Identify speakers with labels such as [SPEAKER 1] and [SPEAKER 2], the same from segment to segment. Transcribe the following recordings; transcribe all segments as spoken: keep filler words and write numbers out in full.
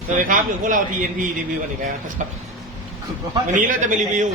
[SPEAKER 1] สวัสดีครับอยู่พวกเรา ที เอ็น ที รีวิวกันอีกแล้วนะครับวันนี้เราจะมารีวิว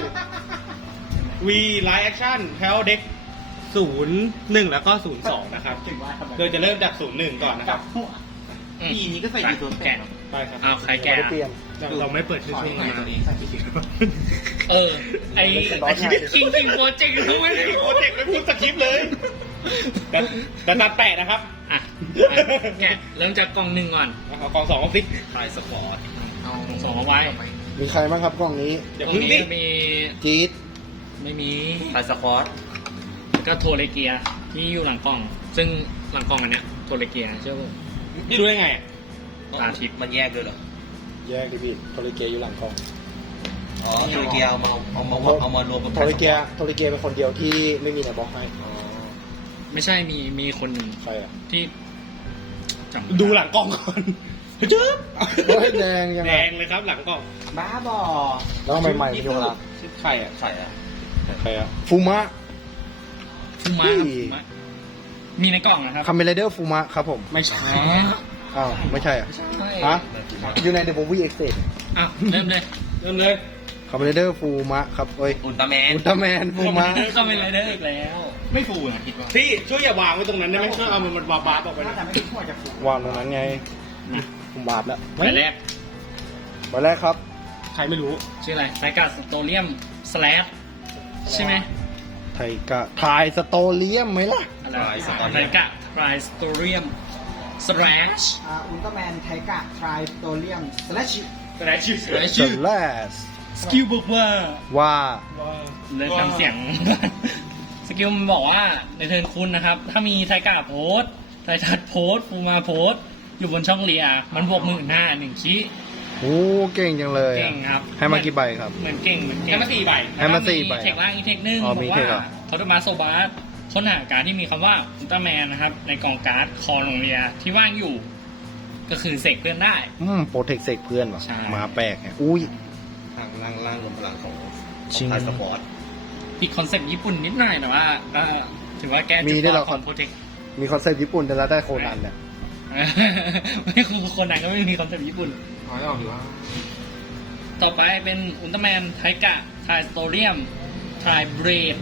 [SPEAKER 1] V Live Action แพลเด็กศูนย์หนึ่งแล้วก็ศูนย์สองนะครับโดยจะเริ่มจากศูนย์หนึ่งก่อนนะครับ
[SPEAKER 2] ปีนี้ก็ใส่ยูโซแกะ
[SPEAKER 1] ไปครับ
[SPEAKER 3] อ้าวใครแกะ
[SPEAKER 4] เปลี่ยน
[SPEAKER 1] เราไม่เปิดชื่อช่วง
[SPEAKER 2] ใส่
[SPEAKER 1] มา
[SPEAKER 2] ตัวนี้ใส่กี่ชิ้น
[SPEAKER 3] เออ ไอไอคิดจริงจริงโปรเจกต์คือไม่ได้
[SPEAKER 1] โปรเจกต์ไม่พูดสคริปต์เลยแต่แต่ตัดแปะนะครับ
[SPEAKER 3] อ่ะเนี่ยเริ่มจากกล่องหนึ่งก่อน
[SPEAKER 1] เอากองสองออฟฟิศ
[SPEAKER 3] ทายสปอร์ต
[SPEAKER 2] เอา
[SPEAKER 3] สองเอาไว้
[SPEAKER 4] มีใครบ้างครับกล้องนี้
[SPEAKER 1] เดี๋ยว
[SPEAKER 3] ตรง
[SPEAKER 1] พึ่ง
[SPEAKER 3] นี้
[SPEAKER 1] ดิ
[SPEAKER 3] มี
[SPEAKER 4] จี๊ด
[SPEAKER 3] ไม่มี
[SPEAKER 2] ใส่สควอต
[SPEAKER 3] แล้วก็โทเลเกียที่อยู่หลังกล่อง ซึ่งหลังกล่องอันเนี้ยโทเลเกียเชื่อผม
[SPEAKER 1] พี่รู้ได้ไง
[SPEAKER 3] ตาทิพย์
[SPEAKER 2] มันแยกด้วยเหรอ
[SPEAKER 4] แยกดิพี่โทริเกอยู่หลังกล้อง
[SPEAKER 2] อ๋อโทรเกียเอามาเอามาเอามารวมกับ
[SPEAKER 4] โทริเกโทริเกเป็นคนเดียวที่ไม่มีในบล็อกให้
[SPEAKER 2] อ๋อ
[SPEAKER 3] ไม่ใช่มีมีคนหนึ่ง
[SPEAKER 4] ใครอ่ะ
[SPEAKER 3] ที่จำ
[SPEAKER 1] ดูหลังกล้องก่อนจึ๊บ
[SPEAKER 4] โอ้ยแดงยัง
[SPEAKER 1] แด
[SPEAKER 4] ไง
[SPEAKER 1] งเลยครับหลังกล้อง
[SPEAKER 2] บ้าบอ
[SPEAKER 4] แล้วทำไมใหม่ไม่โยละ
[SPEAKER 1] ชื่อใครอ่ะ
[SPEAKER 2] ใส่อะ
[SPEAKER 4] ใครอ่ะฟูมะ
[SPEAKER 3] ฟูมะครับฟูมะมีในกล่องนะครับ
[SPEAKER 4] คาเมเลเดอร์ฟูมะครับผม
[SPEAKER 1] ไม่ใช่
[SPEAKER 4] อ้าวไม่ใช่อ่ะ
[SPEAKER 3] ใช่
[SPEAKER 4] ฮะอยู่ในเดอะมูฟวี่เอ็กเซน
[SPEAKER 3] อ่ะเริ่มเลย
[SPEAKER 1] เริ่มเลย
[SPEAKER 4] คาเมเลเดอร์ฟูมะครับเอ้ย
[SPEAKER 2] อุลตร้าแมน
[SPEAKER 4] อุลตร้าแมนฟูมะ
[SPEAKER 3] เข้าไปเลยได้อีกแล้ว ไม่ฟูนะคิดว่า
[SPEAKER 1] พี่ช่วยอย่าวางไว้ตรงนั้นได้ไหมช่วยเอามันมันบาบาออกไปหน่อย
[SPEAKER 4] วางตรงนั้นไงผมบาปแล้ว
[SPEAKER 3] ใบแรก
[SPEAKER 4] ใบแรกครับ
[SPEAKER 1] ใครไม่รู้
[SPEAKER 3] ชื่ออะไรไซกัสสโตเลียมสแลชใช่ไหม
[SPEAKER 4] ไทกะทายสโตเลียมไหมล่ะ
[SPEAKER 3] อะไรไซกะไทรสโตเลียมสแลช
[SPEAKER 5] อ่าอุลตร้าแมนไทกะทริโตเลียมสแลช
[SPEAKER 1] แต่ไหนชื่อ
[SPEAKER 3] สแลช
[SPEAKER 4] เซเลส
[SPEAKER 3] สกิลบอกว่า
[SPEAKER 4] ว่า
[SPEAKER 3] เลยทำเสียง สกิลมันบอกว่าในเทิร์นคุณนะครับ ถ้ามีไทกะโพสไททัดโพสฟูมาโพสอยู่บนช่องเลีย มันบวกหมื่นห้าหนึ่งชี้
[SPEAKER 4] โอ้เก่งจังเลย
[SPEAKER 3] เก่
[SPEAKER 4] อะ
[SPEAKER 3] งครับ
[SPEAKER 4] ให้มากี่ใบครับ
[SPEAKER 3] เหมือนเก่งเหมือนเก่ง
[SPEAKER 1] ให้มาสี่ใบ
[SPEAKER 4] ให้มาสี่ใบ
[SPEAKER 3] เทคล่างอีกเทคหนึ่ง
[SPEAKER 4] อ๋
[SPEAKER 3] บ
[SPEAKER 4] อมี
[SPEAKER 3] อก
[SPEAKER 4] เท
[SPEAKER 3] ว่า
[SPEAKER 4] คเหรอ
[SPEAKER 3] โทตมาโซบาสค้นหาการดที่มีคำว่าอุลตร้าแมนนะครับ ในกองการ์ดคอโรงเรียที่ว่างอยู่ ก็คือเสกเพื่อนได้
[SPEAKER 4] อืมโปรเทคเซกเพื่อนว่ะ
[SPEAKER 3] ใช่
[SPEAKER 4] มาแปลกไงอุ้ย
[SPEAKER 2] ทางล่างล่างรวมพลังของ
[SPEAKER 4] จริง
[SPEAKER 2] ไทยสปอร์ต
[SPEAKER 3] อีกคอนเซ็ปต์ญี่ปุ่นนิดหน่อยแต่ว่าก็ถือว่าแก้
[SPEAKER 4] มี
[SPEAKER 3] จุด
[SPEAKER 4] ด้วย
[SPEAKER 3] บ
[SPEAKER 4] เหร
[SPEAKER 3] อ
[SPEAKER 4] อ
[SPEAKER 3] ดของโปรเทค
[SPEAKER 4] มีคอนเซ็ปต์ญี่ปุ่นแต่ละได้โคนันเนี่ย
[SPEAKER 3] ไม่คือคนนั้นก็ไม่มีคอนเซ็ปต์ญี่ปุ่น
[SPEAKER 2] ขอให้ออกหรือว่า
[SPEAKER 3] ต่อไปเป็นอุลตร้าแมนไทกะไทสโตเรียมไทเบรด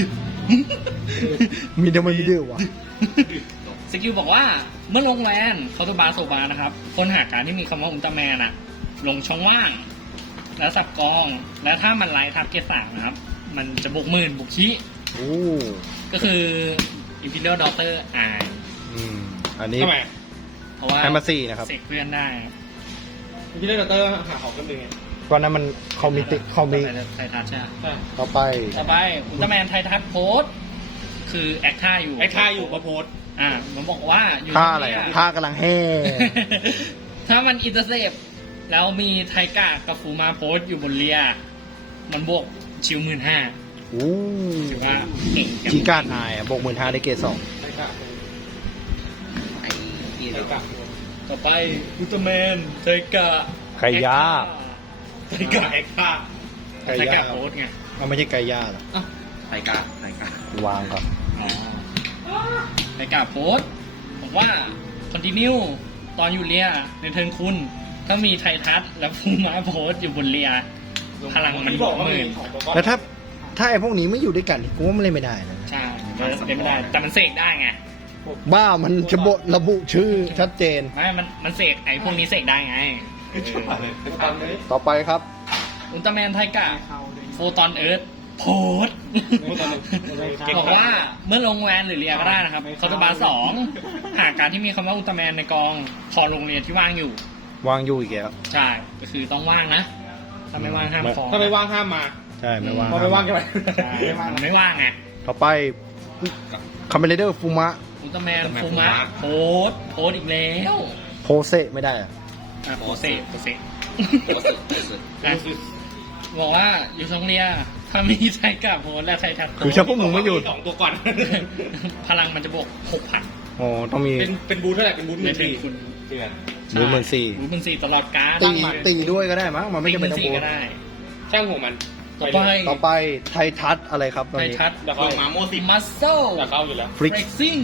[SPEAKER 4] มีเดมันมีเดือวะ
[SPEAKER 3] สกิลบอกว่าเมื่อลงแลนเคาน์เตอร์บาร์โซบาร์นะครับค้นหาการที่มีคำว่าอุลตร้าแมนอะลงช่องว่าง แล้วสับกอง แล้วถ้ามันไล่ทับเกสามนะครับ มันจะบวกหมื่นบวกชี้
[SPEAKER 4] โอ้
[SPEAKER 3] ก็คือ Imperial Daughter อ่าน
[SPEAKER 4] อืมอันนี้
[SPEAKER 1] ทำไม
[SPEAKER 3] เพราะว่า
[SPEAKER 4] ให้มาสี่นะครับ
[SPEAKER 3] เสกเพื่อนได้
[SPEAKER 1] พี่เล่นดอเตอร์หาของกันดึงไง
[SPEAKER 4] ก่อนนั้นมันเขามีติเขามี
[SPEAKER 3] ไททัชใช่ไหม
[SPEAKER 1] ใช่
[SPEAKER 4] ต่อไป
[SPEAKER 3] ต่อไปอุลตร้าแมนไททัชโพสคือแอคท่าอยู่
[SPEAKER 1] ไอ้ท่าอยู่ประโพส
[SPEAKER 3] อ่ามันบอกว่าอยู่
[SPEAKER 4] ท่าอะไร
[SPEAKER 3] ตง
[SPEAKER 4] อะ
[SPEAKER 3] นี้
[SPEAKER 4] ท่ากำลังแห่
[SPEAKER 3] ถ้ามันอินเตอร์เซปแล้วมีไทกะกับฟูมาโพสอยู่บนเรีย มันบวกชิวหมื่นห้า
[SPEAKER 4] โอ้
[SPEAKER 3] ถือว่าเก่งจัง
[SPEAKER 4] จีการอายอะบวกหมื่นห้าได้เกรดสอง
[SPEAKER 1] ไอ้กะ
[SPEAKER 2] ไอ้กี่
[SPEAKER 1] ไอ้
[SPEAKER 2] เดียว
[SPEAKER 1] กะ
[SPEAKER 3] ต่อไปอุลตร้าแมนไทกะ
[SPEAKER 4] ไก่ย่า
[SPEAKER 1] ไอ้กะไอ้กะ
[SPEAKER 4] ไก่
[SPEAKER 3] ไท
[SPEAKER 4] ย่าก
[SPEAKER 3] ะโพสไง
[SPEAKER 4] มันไม่ใช่ไก่ย่าหรอ
[SPEAKER 2] ไทยกาไทยกาว
[SPEAKER 4] างก่อน
[SPEAKER 3] อ๋อไทกะโพสบอกว่าคอนติเนียตอนอยู่เรียในเทิร์นคุณ ถ้ามีไททัสและฟูมาโพสอยู่บนเรีย พลังมัน
[SPEAKER 1] ที่บอกว่ามัน
[SPEAKER 3] หมื่น
[SPEAKER 1] มีของตัวก้อน
[SPEAKER 4] แล้วถ้าถ้าไอ้พวกนี้ไม่อยู่ด้วยกันกูว่ามันเล่นไม่ได้นะ
[SPEAKER 3] ใช่มันเล่นไม่ได้ แต่มันเสกได้ไง
[SPEAKER 4] บ้ามันจะบระบุชื่อชัดเจน
[SPEAKER 3] ไม่ มัน มันเสกไอ้พวกนี้เสกได้ไง
[SPEAKER 1] ตามเลย
[SPEAKER 4] ต่อไปครับ
[SPEAKER 3] อุลตร้าแมนไทกะ
[SPEAKER 5] เข้าเลย
[SPEAKER 3] โฟตอนเอิร์ธโพสต์บอกว่าเมื่อลงแวนหรือเรียก็ได้นะครับเคาน์เตอร์บาร์สองหากการที่มีคำว่าอุลตร้าแมนในกองพอโรงเรียนที่ว่างอยู่
[SPEAKER 4] วางอยู่อีกแล้ว
[SPEAKER 3] ใช่ ก็คือต้องว่างนะ ถ้าไม่ว่างห้ามคอ
[SPEAKER 1] ถ้าไม่ว่างห้ามมา
[SPEAKER 4] ใช่ไม่ว่าง
[SPEAKER 1] พอไม่ว่างจะไป
[SPEAKER 3] ใช่มันไม่ว่างไง
[SPEAKER 4] ต่อไปคาเมเลเดอร์ฟูมะ
[SPEAKER 3] อุลตร้าแมนฟูมะโพสต์โพสต์อีกแล้ว
[SPEAKER 4] โพเซไม่ได้อะ
[SPEAKER 3] อ่ะโพเซโพเซ
[SPEAKER 2] โคตรสุดโคตรสุด
[SPEAKER 3] อ่ะบอกว่าอยู่ช่องเรียถ้ามีไทกะโพสต์และไททัสโพ
[SPEAKER 4] คือ
[SPEAKER 3] ส
[SPEAKER 4] ถ้า
[SPEAKER 3] ต์
[SPEAKER 4] พวกมึงไม่อยู่
[SPEAKER 1] สองตัวก่อน
[SPEAKER 3] พลังมันจะบวกหกพัน
[SPEAKER 4] อ๋อต้องมี
[SPEAKER 1] เป็นเป็นบูธเท่าไหร่เป็นบูธห
[SPEAKER 3] ใน
[SPEAKER 1] มื่น
[SPEAKER 3] เทิ
[SPEAKER 1] สี่
[SPEAKER 3] ร์นคุณ
[SPEAKER 1] เดือน
[SPEAKER 4] บูธหมื่นสี่
[SPEAKER 3] บูธหมื่นสี่ตลอดการ
[SPEAKER 4] ตีตีด้วยก็ได้มั้งมันไม่จำเป็นต้อง
[SPEAKER 3] ตี
[SPEAKER 4] บู
[SPEAKER 3] ห
[SPEAKER 4] ธ
[SPEAKER 3] ก็ได้
[SPEAKER 1] ช่างหัวมัน
[SPEAKER 3] ต่อไป
[SPEAKER 4] ต่อไปไททัสอะไรครับตอน
[SPEAKER 3] ไท
[SPEAKER 4] นี้
[SPEAKER 3] ทัส
[SPEAKER 1] เดี๋ยวเขามาโมสิ
[SPEAKER 3] มัสโซ
[SPEAKER 1] เดี๋ยวเข้าอยู่แล้ว
[SPEAKER 4] ฟลิก
[SPEAKER 3] เฟกซิ่ง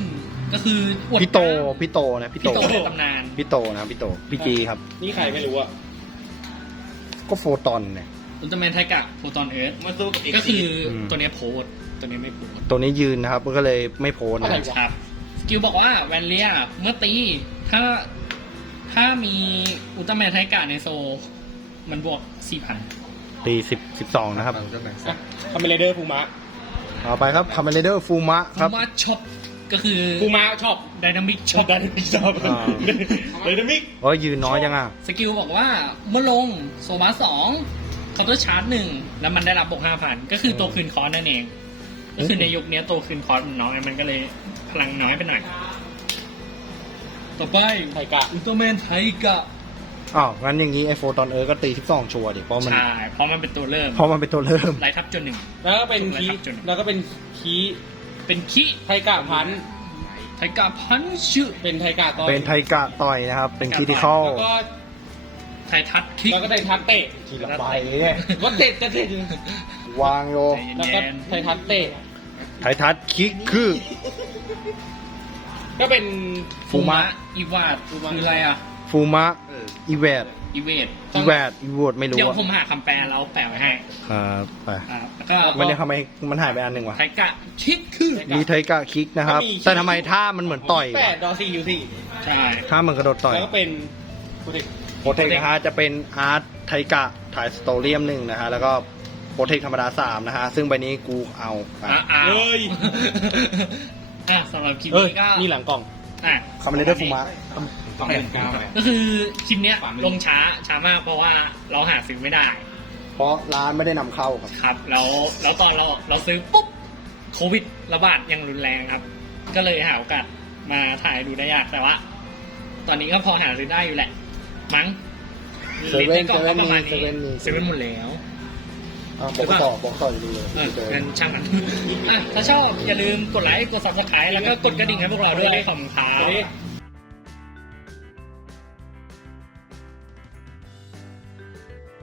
[SPEAKER 3] ก็คืออวด
[SPEAKER 4] พี่โต
[SPEAKER 3] กล้าม
[SPEAKER 4] พี่โตนะพี่
[SPEAKER 3] พี่
[SPEAKER 4] โต
[SPEAKER 3] โตในตำนาน
[SPEAKER 4] พี่โตนะพี่โตพี่จีครับ
[SPEAKER 1] นี่ใครไม่รู้อะ
[SPEAKER 4] ก็โฟตอนเนี่ย
[SPEAKER 3] อุลตร้าแมนไทกะโฟตอนเอิร์ธ
[SPEAKER 1] มาสู้กับ
[SPEAKER 3] ก็คืออ
[SPEAKER 4] ม
[SPEAKER 3] ตัวเนี้ยโพสต์ตัวเนี้ยไม่โพสต์
[SPEAKER 4] ตัวนี้ยืนนะครับก็เลยไม่โพสต์
[SPEAKER 1] อะไร
[SPEAKER 4] นะ
[SPEAKER 1] วะ
[SPEAKER 3] ครับสกิลบอกว่าแวนเลียเมื่อตีถ้าถ้ามีอุลตร้าแมนไทกะในโซ มันบวกสี่พัน
[SPEAKER 4] ตีสิบสิบสองนะครับ
[SPEAKER 1] คาเมเลเดอร์ฟูมะ
[SPEAKER 4] ต่อไปครับคาเมเลเดอร์ฟูมะครับ
[SPEAKER 3] มาช็อปก็คือ
[SPEAKER 1] ฟูมะชอบ
[SPEAKER 3] ไดนามิก
[SPEAKER 1] ช
[SPEAKER 3] ช็
[SPEAKER 1] อ
[SPEAKER 3] อบ ป
[SPEAKER 1] ดันมิกชอบ
[SPEAKER 4] อ่า
[SPEAKER 1] ไดนามิก
[SPEAKER 4] โอ้ยยืนน้อยจังอ่ะ
[SPEAKER 3] สกิลบอกว่าเมื่อลงโซบาสองเคาน์เตอร์ชาร์จหนึ่งแล้วมันได้รับบวกห้าพันก็คือตัวคืนคอร์สนั่นเอง ก็คือในยุคนี้ตัวคืนคอร์สมันน้อยมันก็เลยพลังน้อยไปหน่อย ต่อไป
[SPEAKER 1] ไทกะ
[SPEAKER 3] อุลตร้าแมนไทกะ
[SPEAKER 4] อ้าวงั้นอย่างนี้ไอโฟตอนเออก็ตีสิบสองชัวร์ดิเพราะมัน
[SPEAKER 3] ใช่เพราะมันเป็นตัวเริ่ม
[SPEAKER 4] เพราะมันเป็นตัวเริ่ม
[SPEAKER 3] ไลทับจนหนึ่ง
[SPEAKER 1] แล้วก็เป็นคี
[SPEAKER 3] จุดอะไรครับจุด
[SPEAKER 1] แล้วก็เป็นคี
[SPEAKER 3] เป็นคิ
[SPEAKER 1] ไทกะพัน
[SPEAKER 3] ไทกะพันชื่อ
[SPEAKER 1] เป็นไทกะต่อย
[SPEAKER 4] เป็นไทกะต่อยนะครับ เป็นคริติคอล
[SPEAKER 1] แล้วก็
[SPEAKER 3] ไททัดคิก
[SPEAKER 1] แล้วก็ไททัสเตะ
[SPEAKER 4] ทีละใบเนี่ย
[SPEAKER 1] ว่าเตะจะเตะ
[SPEAKER 4] วางโย
[SPEAKER 3] ใจ
[SPEAKER 1] แล้ว
[SPEAKER 3] เย็
[SPEAKER 1] ก็
[SPEAKER 3] น
[SPEAKER 1] ไททัสเตะ
[SPEAKER 4] ไททัสคิกคือ
[SPEAKER 1] ก็เป็น
[SPEAKER 3] ๆ
[SPEAKER 4] ฟูมะ
[SPEAKER 3] อีวาดคืออะไรอ่ะ
[SPEAKER 4] ฟูมะอีเวด
[SPEAKER 3] อีเวด
[SPEAKER 4] อีเวดอีวดไม่รู้
[SPEAKER 3] เดี๋ยว
[SPEAKER 4] อะ
[SPEAKER 3] ผมหาคำแปลแล้วแปลไว้ให้
[SPEAKER 4] ครับไป
[SPEAKER 3] อ่าแล้วก็
[SPEAKER 4] มันเนี่ยทำไมมันหายไปอันหนึ่งวะ
[SPEAKER 3] ไทกะคิกคือ
[SPEAKER 4] มีไทกะคิกนะครับ แต่ทำไมท่ามันเหมือนต่อย
[SPEAKER 1] แป
[SPEAKER 4] วะ
[SPEAKER 1] ดดอซี่ยูซี่
[SPEAKER 3] ใช่
[SPEAKER 4] ท่ามันกระโดดต่อย
[SPEAKER 1] แล้วก็เป็นโปรเทค
[SPEAKER 4] โปรเทคนะฮะจะเป็นอาร์ตไทกะถ่ายสโตเรียมหนึ่งนะฮะแล้วก็โปรเทคธรรมดาสามนะฮะซึ่งใบนี้กูเอาไป
[SPEAKER 3] อ่ะอ่ะ
[SPEAKER 1] เฮ้ย
[SPEAKER 3] อ่ะสำหรับคลิป
[SPEAKER 1] เอ้ย
[SPEAKER 3] นี้ก็
[SPEAKER 1] นี่หลังกล่อง
[SPEAKER 3] อ่ะ
[SPEAKER 4] คาเมเลเดอร์ฟูมะ
[SPEAKER 1] สองหมื่นเก้า
[SPEAKER 3] ก็คือคลิปเนี้ยลงช้าช้ามากเพราะว่าเราหาซื้อไม่ได้
[SPEAKER 4] เพราะร้านไม่ได้นำเข้าครับ
[SPEAKER 3] ครับแล้วแล้วตอนเราเราซื้อปุ๊บโควิดระบาดอย่างรุนแรงครับ ก็เลยหาโอกาสมาถ่ายดูได้ยากแต่ว่า ตอนนี้ก็พอหาซื้อได้อยู่แหละ มั้ง
[SPEAKER 4] เซเว่น
[SPEAKER 3] ลิสต์ในกล่องก็ประมาณ
[SPEAKER 4] เซเว่นมี
[SPEAKER 3] เซเว่นหมดแล้ว
[SPEAKER 4] อ่ะบอกต่อบอกต่ออยู่ดีเลย
[SPEAKER 3] เอองั้นช่างมันอ่ะถ้าชอบอย่าลืมกดไลค์กด ซับสไครบ์ แล้วก็กดกระดิ่งให้พวกเราด้วยขอบคุณครับ